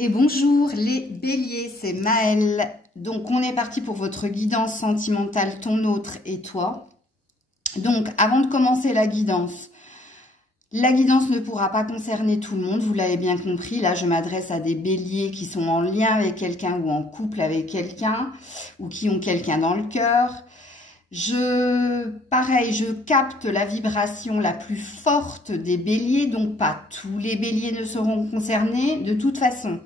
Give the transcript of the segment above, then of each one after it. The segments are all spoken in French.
Et bonjour les béliers, c'est Maëlle. Donc on est parti pour votre guidance sentimentale, ton autre et toi. Donc avant de commencer la guidance ne pourra pas concerner tout le monde, vous l'avez bien compris. Là je m'adresse à des béliers qui sont en lien avec quelqu'un ou en couple avec quelqu'un ou qui ont quelqu'un dans le cœur. Pareil, je capte la vibration la plus forte des béliers, donc pas tous les béliers ne seront concernés de toute façon.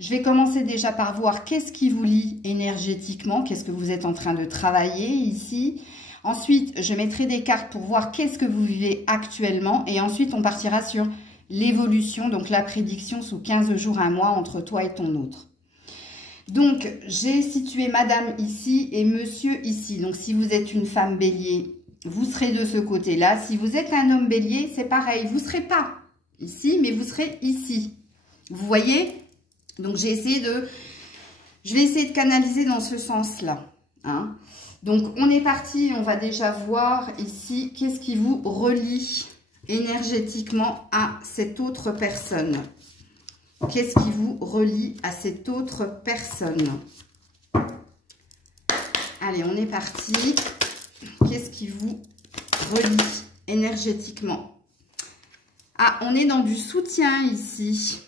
Je vais commencer déjà par voir qu'est-ce qui vous lie énergétiquement, qu'est-ce que vous êtes en train de travailler ici. Ensuite, je mettrai des cartes pour voir qu'est-ce que vous vivez actuellement et ensuite on partira sur l'évolution, donc la prédiction sous 15 jours, un mois entre toi et ton autre. Donc, j'ai situé madame ici et monsieur ici. Donc, si vous êtes une femme bélier, vous serez de ce côté-là. Si vous êtes un homme bélier, c'est pareil. Vous ne serez pas ici, mais vous serez ici. Vous voyez? Donc, je vais essayer de canaliser dans ce sens-là. Hein? Donc, on est parti. On va déjà voir ici qu'est-ce qui vous relie énergétiquement à cette autre personne. Qu'est-ce qui vous relie à cette autre personne? Allez, on est parti. Qu'est-ce qui vous relie énergétiquement? Ah, on est dans du soutien ici.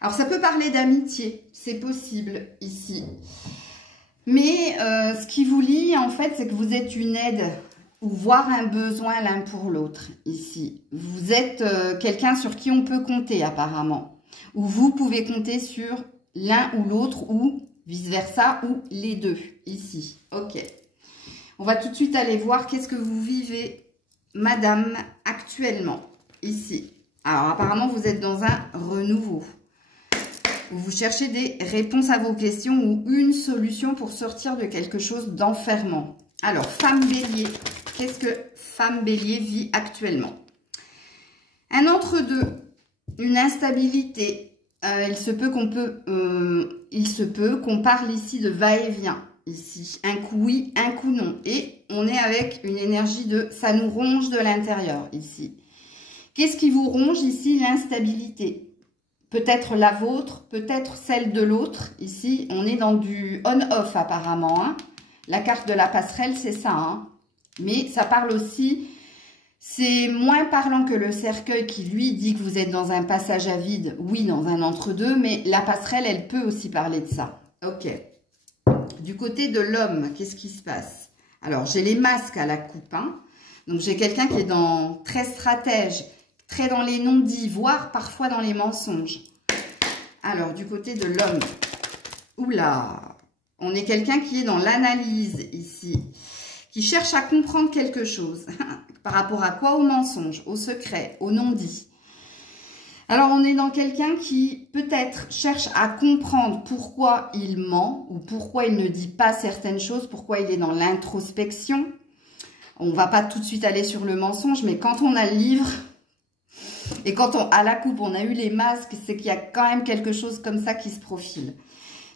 Alors, ça peut parler d'amitié. C'est possible ici. Mais ce qui vous lie, en fait, c'est que vous êtes une aide ou voir un besoin l'un pour l'autre ici. Vous êtes quelqu'un sur qui on peut compter apparemment. Ou vous pouvez compter sur l'un ou l'autre ou vice-versa ou les deux ici. Ok. On va tout de suite aller voir qu'est-ce que vous vivez, madame, actuellement ici. Alors apparemment vous êtes dans un renouveau. Vous cherchez des réponses à vos questions ou une solution pour sortir de quelque chose d'enfermant. Alors, femme bélier, qu'est-ce que femme bélier vit actuellement? Un entre-deux, une instabilité. Il se peut qu'on parle ici de va-et-vient. Ici, un coup oui, un coup non. Et on est avec une énergie de ça nous ronge de l'intérieur ici. Qu'est-ce qui vous ronge ici? L'instabilité. Peut-être la vôtre, peut-être celle de l'autre. Ici, on est dans du on-off apparemment, hein. La carte de la passerelle, c'est ça. Hein. Mais ça parle aussi, c'est moins parlant que le cercueil qui, lui, dit que vous êtes dans un passage à vide. Oui, dans un entre-deux, mais la passerelle, elle peut aussi parler de ça. Ok. Du côté de l'homme, qu'est-ce qui se passe? Alors, j'ai les masques à la coupe. Hein. Donc, j'ai quelqu'un qui est très stratège, très dans les non-dits, voire parfois dans les mensonges. Alors, du côté de l'homme, oula! On est quelqu'un qui est dans l'analyse ici, qui cherche à comprendre quelque chose. Par rapport à quoi? Au mensonge, au secret, au non-dit. Alors, on est dans quelqu'un qui peut-être cherche à comprendre pourquoi il ment ou pourquoi il ne dit pas certaines choses, pourquoi il est dans l'introspection. On ne va pas tout de suite aller sur le mensonge, mais quand on a le livre et quand à la coupe, on a eu les masques, c'est qu'il y a quand même quelque chose comme ça qui se profile.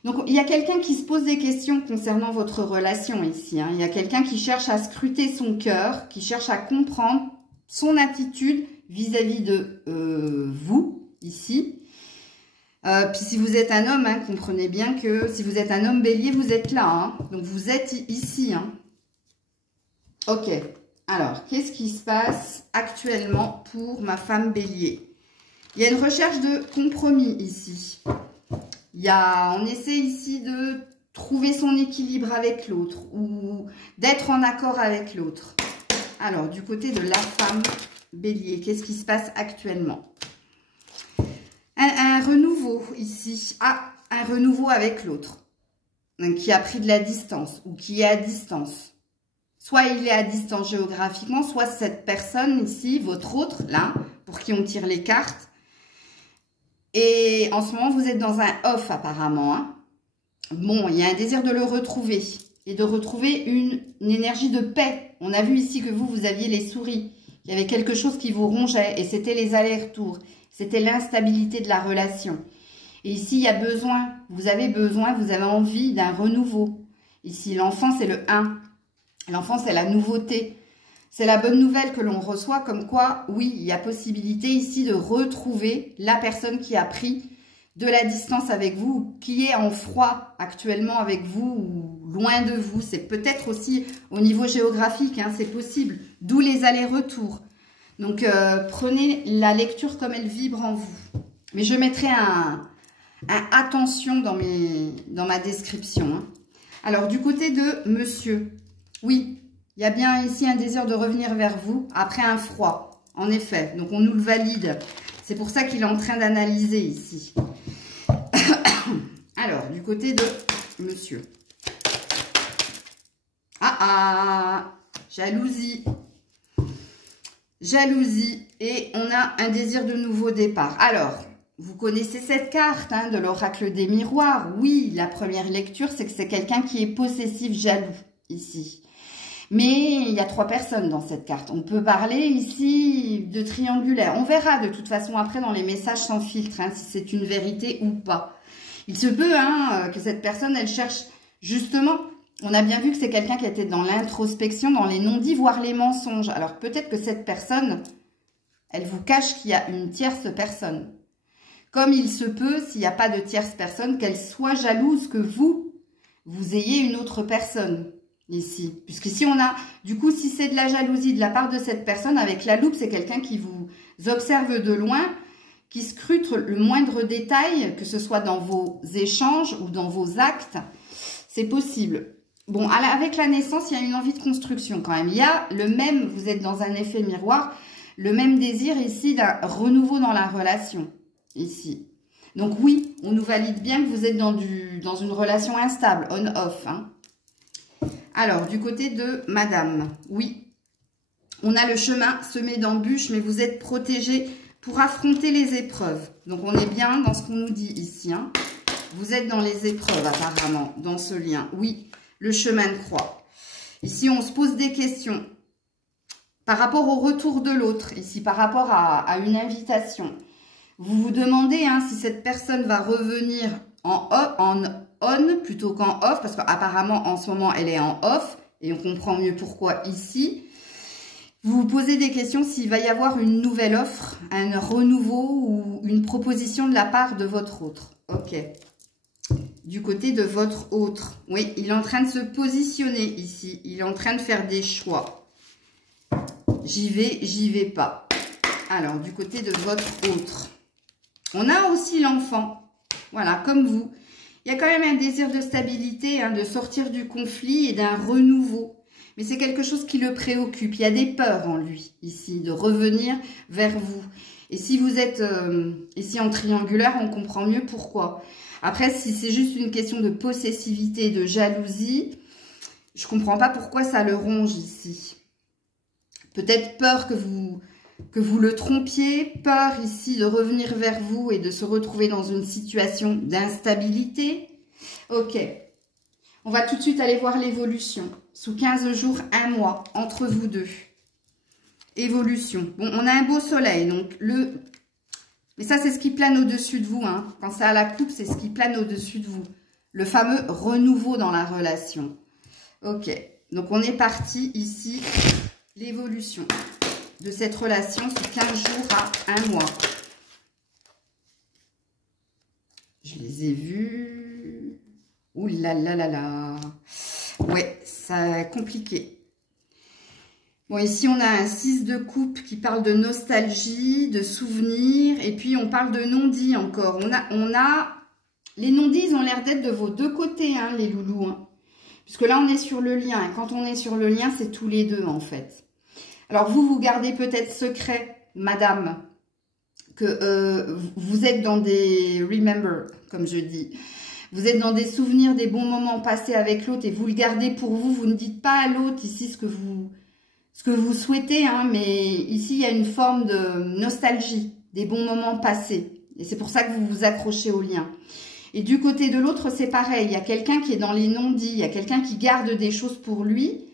Donc, il y a quelqu'un qui se pose des questions concernant votre relation ici. Hein. Il y a quelqu'un qui cherche à scruter son cœur, qui cherche à comprendre son attitude vis-à-vis de vous, ici. Puis, si vous êtes un homme, hein, comprenez bien que si vous êtes un homme bélier, vous êtes là. Hein. Donc, vous êtes ici. Hein. Ok. Alors, qu'est-ce qui se passe actuellement pour ma femme bélier? Il y a une recherche de compromis ici. On essaie ici de trouver son équilibre avec l'autre ou d'être en accord avec l'autre. Alors, du côté de la femme bélier, qu'est-ce qui se passe actuellement? Un renouveau ici. Ah, un renouveau avec l'autre qui a pris de la distance ou qui est à distance. Soit il est à distance géographiquement, soit cette personne ici, votre autre, là, pour qui on tire les cartes. Et en ce moment, vous êtes dans un off apparemment. Hein. Bon, il y a un désir de le retrouver et de retrouver une énergie de paix. On a vu ici que vous aviez les souris. Il y avait quelque chose qui vous rongeait et c'était les allers-retours. C'était l'instabilité de la relation. Et ici, il y a besoin, vous avez envie d'un renouveau. Ici, l'enfant, c'est le 1. L'enfant, c'est la nouveauté. C'est la bonne nouvelle que l'on reçoit, comme quoi, oui, il y a possibilité ici de retrouver la personne qui a pris de la distance avec vous, qui est en froid actuellement avec vous ou loin de vous. C'est peut-être aussi au niveau géographique, hein, c'est possible, d'où les allers-retours. Donc, prenez la lecture comme elle vibre en vous. Mais je mettrai un attention dans ma description. Hein. Alors, du côté de monsieur, oui, il y a bien ici un désir de revenir vers vous après un froid, en effet. Donc, on nous le valide. C'est pour ça qu'il est en train d'analyser ici. Alors, du côté de monsieur. Jalousie. Jalousie. Et on a un désir de nouveau départ. Alors, vous connaissez cette carte hein, de l'oracle des miroirs. Oui, la première lecture, c'est que c'est quelqu'un qui est possessif, jaloux, ici. Mais il y a 3 personnes dans cette carte. On peut parler ici de triangulaire. On verra de toute façon après dans les messages sans filtre, hein, si c'est une vérité ou pas. Il se peut hein, que cette personne, elle cherche justement... On a bien vu que c'est quelqu'un qui était dans l'introspection, dans les non-dits, voire les mensonges. Alors peut-être que cette personne, elle vous cache qu'il y a une tierce personne. Comme il se peut, s'il n'y a pas de tierce personne, qu'elle soit jalouse que vous ayez une autre personne ici. Puisqu'ici on a, du coup, si c'est de la jalousie de la part de cette personne, avec la loupe, c'est quelqu'un qui vous observe de loin, qui scrute le moindre détail, que ce soit dans vos échanges ou dans vos actes. C'est possible. Bon, avec la naissance, il y a une envie de construction quand même. Il y a le même, vous êtes dans un effet miroir, le même désir ici d'un renouveau dans la relation, ici. Donc oui, on nous valide bien que vous êtes dans une relation instable, on-off. Hein. Alors, du côté de madame, oui, on a le chemin semé d'embûches, mais vous êtes protégé pour affronter les épreuves. Donc, on est bien dans ce qu'on nous dit ici. Hein. Vous êtes dans les épreuves, apparemment, dans ce lien. Oui, le chemin de croix. Ici, on se pose des questions par rapport au retour de l'autre. Ici, par rapport à une invitation. Vous vous demandez hein, si cette personne va revenir en on plutôt qu'en off. Parce qu'apparemment, en ce moment, elle est en off. Et on comprend mieux pourquoi ici. Vous vous posez des questions s'il va y avoir une nouvelle offre, un renouveau ou une proposition de la part de votre autre. Ok. Du côté de votre autre. Oui, il est en train de se positionner ici. Il est en train de faire des choix. J'y vais pas. Alors, du côté de votre autre. On a aussi l'enfant. Voilà, comme vous. Il y a quand même un désir de stabilité, hein, de sortir du conflit et d'un renouveau. Mais c'est quelque chose qui le préoccupe. Il y a des peurs en lui, ici, de revenir vers vous. Et si vous êtes ici en triangulaire, on comprend mieux pourquoi. Après, si c'est juste une question de possessivité, de jalousie, je ne comprends pas pourquoi ça le ronge ici. Peut-être peur que vous le trompiez, peur ici de revenir vers vous et de se retrouver dans une situation d'instabilité. Ok, on va tout de suite aller voir l'évolution. Sous 15 jours, 1 mois, entre vous deux. Évolution. Bon, on a un beau soleil, donc mais ça, c'est ce qui plane au-dessus de vous. Hein. Quand c'est à la coupe, c'est ce qui plane au-dessus de vous. Le fameux renouveau dans la relation. Ok. Donc, on est parti ici. L'évolution de cette relation sur 15 jours à 1 mois. Je les ai vus. Ouh là là là là. Ouais, ça compliqué. Bon, ici, on a un 6 de coupe qui parle de nostalgie, de souvenirs. Et puis, on parle de non-dits encore. On a les non-dits, ils ont l'air d'être de vos deux côtés, hein, les loulous. Hein. Puisque là, on est sur le lien. Et quand on est sur le lien, c'est tous les deux, en fait. Alors, vous gardez peut-être secret, madame, que vous êtes dans des remember, comme je dis. Vous êtes dans des souvenirs, des bons moments passés avec l'autre et vous le gardez pour vous. Vous ne dites pas à l'autre ici ce que vous souhaitez, hein, mais ici, il y a une forme de nostalgie, des bons moments passés. Et c'est pour ça que vous vous accrochez au lien. Et du côté de l'autre, c'est pareil. Il y a quelqu'un qui est dans les non-dits. Il y a quelqu'un qui garde des choses pour lui.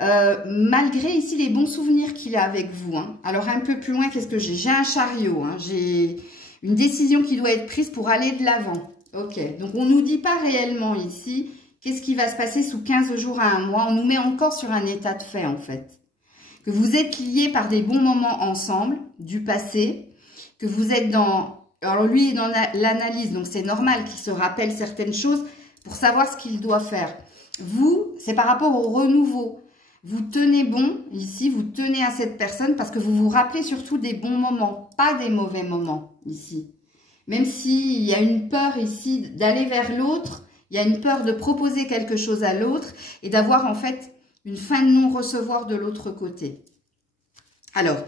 Malgré ici les bons souvenirs qu'il a avec vous. Hein. Alors, un peu plus loin, qu'est-ce que j'ai? J'ai un chariot. Hein. J'ai une décision qui doit être prise pour aller de l'avant. Ok. Donc, on ne nous dit pas réellement ici qu'est-ce qui va se passer sous 15 jours à 1 mois. On nous met encore sur un état de fait, en fait. Que vous êtes liés par des bons moments ensemble, du passé, que vous êtes dans alors lui, il est dans l'analyse, donc c'est normal qu'il se rappelle certaines choses pour savoir ce qu'il doit faire. Vous, c'est par rapport au renouveau. Vous tenez bon, ici, vous tenez à cette personne parce que vous vous rappelez surtout des bons moments, pas des mauvais moments, ici. Même s'il y a une peur ici d'aller vers l'autre, il y a une peur de proposer quelque chose à l'autre et d'avoir en fait une fin de non-recevoir de l'autre côté. Alors,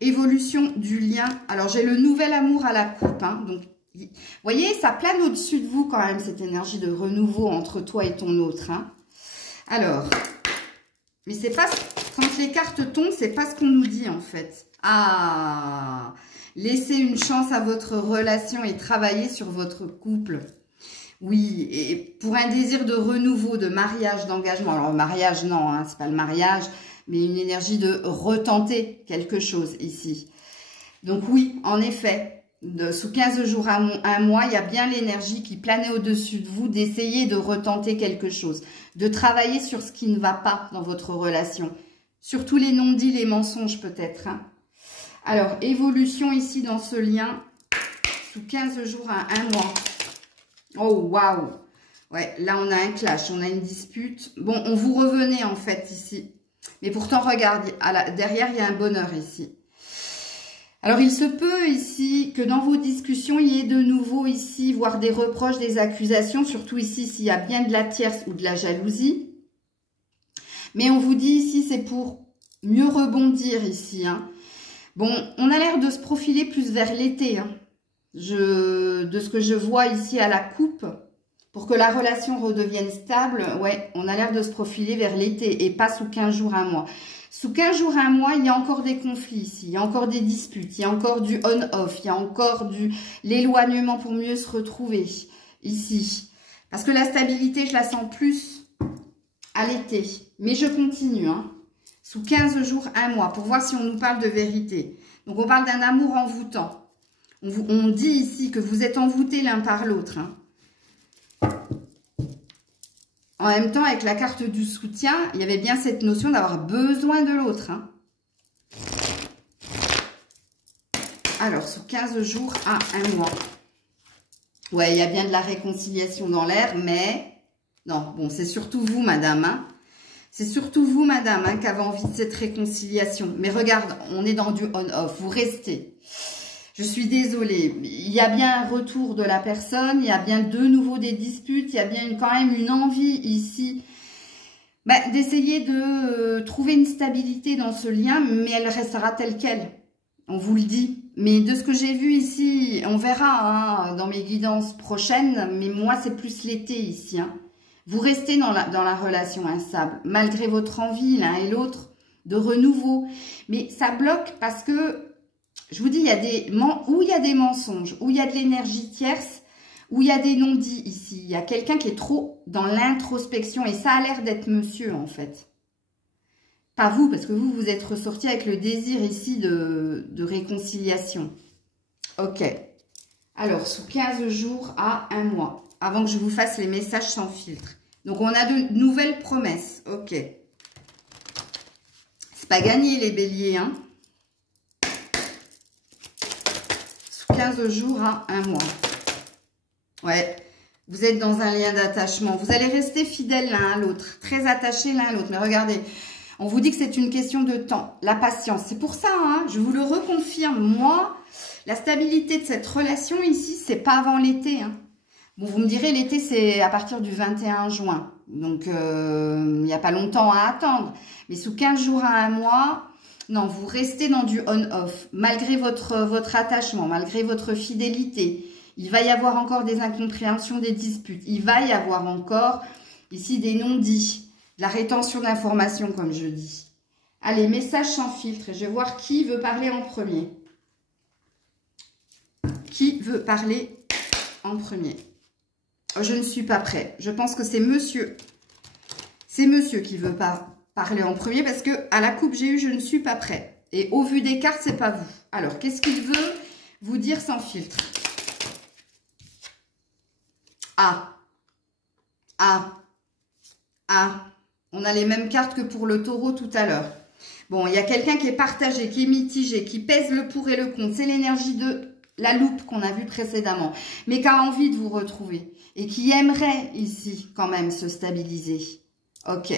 évolution du lien. Alors, j'ai le nouvel amour à la coupe. Hein, donc, vous voyez, ça plane au-dessus de vous quand même, cette énergie de renouveau entre toi et ton autre. Hein. Alors, mais c'est pas... Quand les cartes tombent, c'est pas ce qu'on nous dit en fait. Ah, laissez une chance à votre relation et travaillez sur votre couple. Oui, et pour un désir de renouveau, de mariage, d'engagement. Alors, mariage, non, hein, c'est pas le mariage, mais une énergie de retenter quelque chose ici. Donc oui, en effet, sous 15 jours à un mois, il y a bien l'énergie qui planait au-dessus de vous d'essayer de retenter quelque chose, de travailler sur ce qui ne va pas dans votre relation. Surtout les non-dits, les mensonges peut-être. Hein. Alors, évolution ici dans ce lien, sous 15 jours à un mois. Oh, waouh! Ouais, là, on a un clash, on a une dispute. Bon, on vous revenait, en fait, ici. Mais pourtant, regardez, derrière, il y a un bonheur, ici. Alors, il se peut, ici, que dans vos discussions, il y ait de nouveau, ici, voire des reproches, des accusations. Surtout, ici, s'il y a bien de la tierce ou de la jalousie. Mais on vous dit, ici, c'est pour mieux rebondir, ici. Hein. Bon, on a l'air de se profiler plus vers l'été, hein. De ce que je vois ici à la coupe, pour que la relation redevienne stable, ouais, on a l'air de se profiler vers l'été et pas sous 15 jours, un mois. Sous 15 jours, un mois, il y a encore des conflits ici, il y a encore des disputes, il y a encore du on-off, il y a encore l'éloignement pour mieux se retrouver ici. Parce que la stabilité, je la sens plus à l'été. Mais je continue, hein. Sous 15 jours, un mois, pour voir si on nous parle de vérité. Donc, on parle d'un amour envoûtant. On dit ici que vous êtes envoûtés l'un par l'autre. Hein. En même temps, avec la carte du soutien, il y avait bien cette notion d'avoir besoin de l'autre. Hein. Alors, sous 15 jours à un mois. Ouais, il y a bien de la réconciliation dans l'air, mais... Non, bon, c'est surtout vous, madame. Hein. C'est surtout vous, madame, hein, qui avez envie de cette réconciliation. Mais regarde, on est dans du on-off. Vous restez... Je suis désolée, il y a bien un retour de la personne, il y a bien de nouveau des disputes, il y a bien quand même une envie ici d'essayer de trouver une stabilité dans ce lien, mais elle restera telle qu'elle, on vous le dit. Mais de ce que j'ai vu ici, on verra hein, dans mes guidances prochaines, mais moi c'est plus l'été ici. Hein. Vous restez dans la relation instable, malgré votre envie l'un et l'autre de renouveau. Mais ça bloque parce que... Je vous dis, il y a des mensonges, où il y a de l'énergie tierce, où il y a des non-dits ici. Il y a quelqu'un qui est trop dans l'introspection et ça a l'air d'être monsieur en fait. Pas vous, parce que vous êtes ressorti avec le désir ici de réconciliation. Ok. Alors, sous 15 jours à un mois, avant que je vous fasse les messages sans filtre. Donc, on a de nouvelles promesses. Ok. C'est pas gagné les béliers, hein. 15 jours à un mois. Ouais, vous êtes dans un lien d'attachement. Vous allez rester fidèles l'un à l'autre, très attachés l'un à l'autre. Mais regardez, on vous dit que c'est une question de temps, la patience. C'est pour ça, hein, je vous le reconfirme. Moi, la stabilité de cette relation ici, c'est pas avant l'été. Hein. Bon, vous me direz, l'été, c'est à partir du 21 juin. Donc, il n'y a pas longtemps à attendre. Mais sous 15 jours à un mois... Non, vous restez dans du on-off, malgré votre attachement, malgré votre fidélité. Il va y avoir encore des incompréhensions, des disputes. Il va y avoir encore, ici, des non-dits, de la rétention d'informations, comme je dis. Allez, message sans filtre. Je vais voir qui veut parler en premier. Qui veut parler en premier? Oh, je ne suis pas prêt. Je pense que c'est monsieur. C'est monsieur qui veut parler en premier parce que à la coupe j'ai eu, je ne suis pas prêt. Et au vu des cartes, c'est pas vous. Alors, qu'est-ce qu'il veut vous dire sans filtre? Ah. Ah. Ah. On a les mêmes cartes que pour le taureau tout à l'heure. Bon, il y a quelqu'un qui est partagé, qui est mitigé, qui pèse le pour et le contre. C'est l'énergie de la loupe qu'on a vue précédemment, mais qui a envie de vous retrouver et qui aimerait ici quand même se stabiliser. Ok.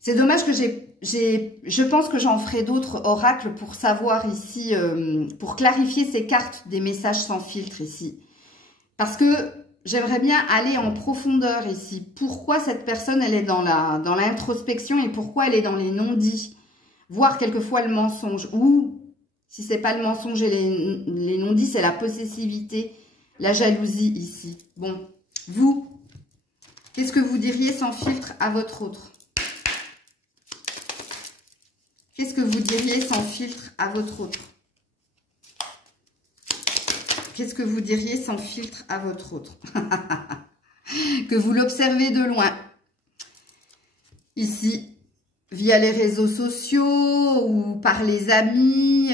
C'est dommage que je pense que j'en ferai d'autres oracles pour savoir ici, pour clarifier ces cartes des messages sans filtre ici. Parce que j'aimerais bien aller en profondeur ici. Pourquoi cette personne, elle est dans l'introspection et pourquoi elle est dans les non-dits, voire quelquefois le mensonge. Ou, si c'est pas le mensonge et les non-dits, c'est la possessivité, la jalousie ici. Bon, vous, qu'est-ce que vous diriez sans filtre à votre autre? Qu'est-ce que vous diriez sans filtre à votre autre? Qu'est-ce que vous diriez sans filtre à votre autre? Que vous l'observez de loin. Ici, via les réseaux sociaux ou par les amis.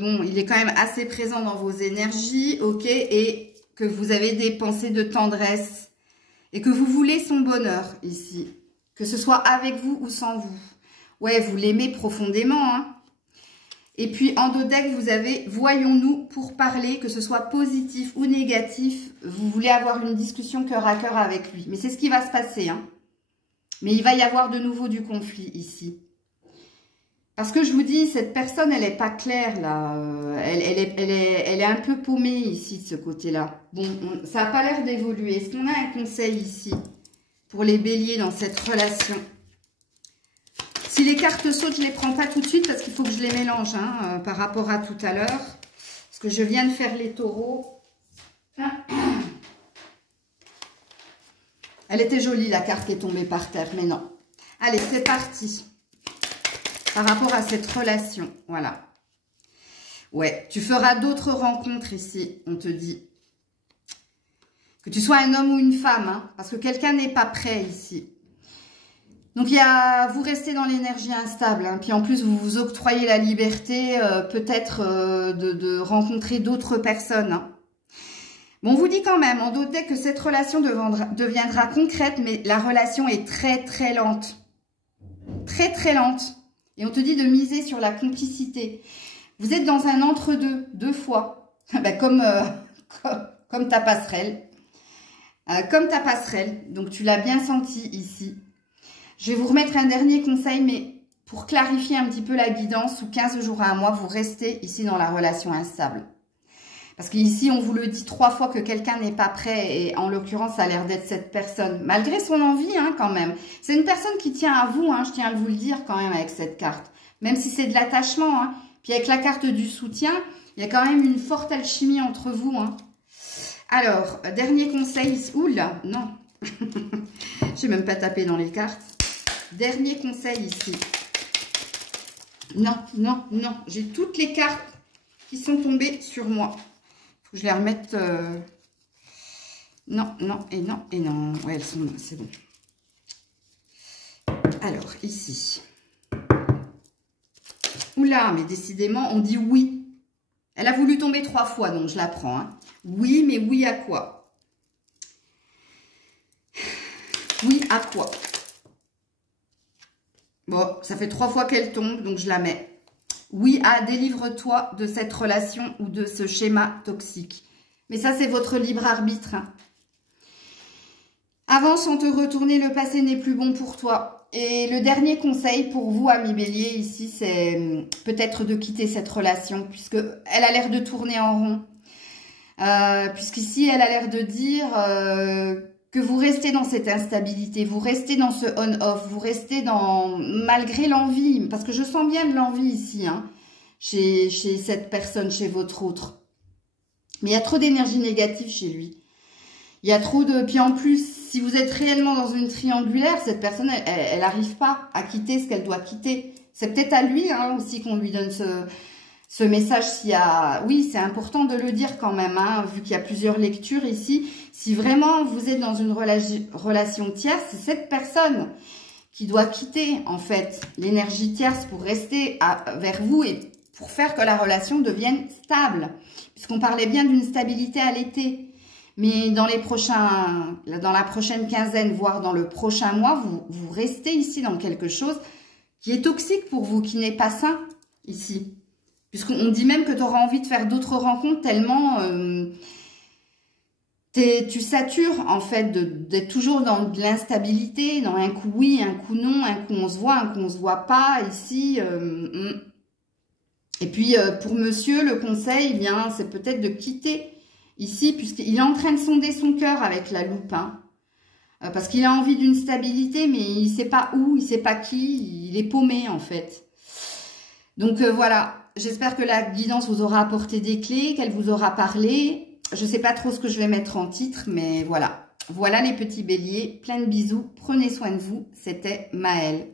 Bon, il est quand même assez présent dans vos énergies, ok? Et que vous avez des pensées de tendresse. Et que vous voulez son bonheur ici. Que ce soit avec vous ou sans vous. Ouais, vous l'aimez profondément, hein. Et puis, en dos deck, vous avez « Voyons-nous pour parler », que ce soit positif ou négatif. Vous voulez avoir une discussion cœur à cœur avec lui. Mais c'est ce qui va se passer, hein. Mais il va y avoir de nouveau du conflit ici. Parce que je vous dis, cette personne, elle n'est pas claire, là. Elle est un peu paumée ici, de ce côté-là. Bon, ça n'a pas l'air d'évoluer. Est-ce qu'on a un conseil ici pour les béliers dans cette relation ? Si les cartes sautent, je ne les prends pas tout de suite parce qu'il faut que je les mélange hein, par rapport à tout à l'heure. Parce que je viens de faire les taureaux. Elle était jolie la carte qui est tombée par terre, mais non. Allez, c'est parti. Par rapport à cette relation, voilà. Ouais, tu feras d'autres rencontres ici, on te dit. Que tu sois un homme ou une femme, hein, parce que quelqu'un n'est pas prêt ici. Donc, vous restez dans l'énergie instable. Hein, puis en plus, vous vous octroyez la liberté peut-être de rencontrer d'autres personnes. Hein. Bon, on vous dit quand même, en doute que cette relation deviendra concrète, mais la relation est très, très lente. Très, très lente. Et on te dit de miser sur la complicité. Vous êtes dans un entre-deux, deux fois. Ben, comme ta passerelle. Comme ta passerelle. Donc, tu l'as bien senti ici. Je vais vous remettre un dernier conseil, mais pour clarifier un petit peu la guidance, sous 15 jours à un mois, vous restez ici dans la relation instable. Parce qu'ici, on vous le dit 3 fois que quelqu'un n'est pas prêt, et en l'occurrence, ça a l'air d'être cette personne, malgré son envie hein, quand même. C'est une personne qui tient à vous, hein, je tiens à vous le dire quand même avec cette carte, même si c'est de l'attachement. Hein. Puis avec la carte du soutien, il y a quand même une forte alchimie entre vous. Hein. Alors, dernier conseil, oula, non, je n'ai même pas tapé dans les cartes. Dernier conseil ici. Non, non, non. J'ai toutes les cartes qui sont tombées sur moi. Faut que je les remette. Non, non, et non, et non. Ouais, elles sont... C'est bon. Alors, ici. Oula, mais décidément, on dit oui. Elle a voulu tomber 3 fois, donc je la prends. Hein. Oui, mais oui à quoi? Oui à quoi? Bon, ça fait 3 fois qu'elle tombe, donc je la mets. Oui, délivre-toi de cette relation ou de ce schéma toxique. Mais ça, c'est votre libre arbitre. Hein. Avance sans te retourner, le passé n'est plus bon pour toi. Et le dernier conseil pour vous, amis bélier, ici, c'est peut-être de quitter cette relation, puisqu'elle a l'air de tourner en rond. Puisqu'ici, elle a l'air de dire... que vous restez dans cette instabilité, vous restez dans ce on-off, vous restez dans... malgré l'envie, parce que je sens bien de l'envie ici, hein, chez cette personne, chez votre autre. Mais il y a trop d'énergie négative chez lui. Il y a trop de... Puis en plus, si vous êtes réellement dans une triangulaire, cette personne, elle n'arrive pas à quitter ce qu'elle doit quitter. C'est peut-être à lui hein, aussi qu'on lui donne ce message. S'il y a... Oui, c'est important de le dire quand même, hein, vu qu'il y a plusieurs lectures ici. Si vraiment vous êtes dans une relation tierce, c'est cette personne qui doit quitter en fait l'énergie tierce pour rester vers vous et pour faire que la relation devienne stable. Puisqu'on parlait bien d'une stabilité à l'été. Mais dans la prochaine quinzaine, voire dans le prochain mois, vous restez ici dans quelque chose qui est toxique pour vous, qui n'est pas sain ici. Puisqu'on dit même que tu auras envie de faire d'autres rencontres tellement tu satures en fait d'être toujours dans de l'instabilité, dans un coup oui, un coup non, un coup on se voit, un coup on se voit pas ici. Et puis pour monsieur, le conseil, eh bien c'est peut-être de quitter ici, puisqu'il est en train de sonder son cœur avec la loupe, hein. Parce qu'il a envie d'une stabilité, mais il sait pas où, il sait pas qui, il est paumé en fait. Donc voilà, j'espère que la guidance vous aura apporté des clés, qu'elle vous aura parlé. Je sais pas trop ce que je vais mettre en titre, mais voilà. Voilà les petits béliers, plein de bisous, prenez soin de vous, c'était Maëlle.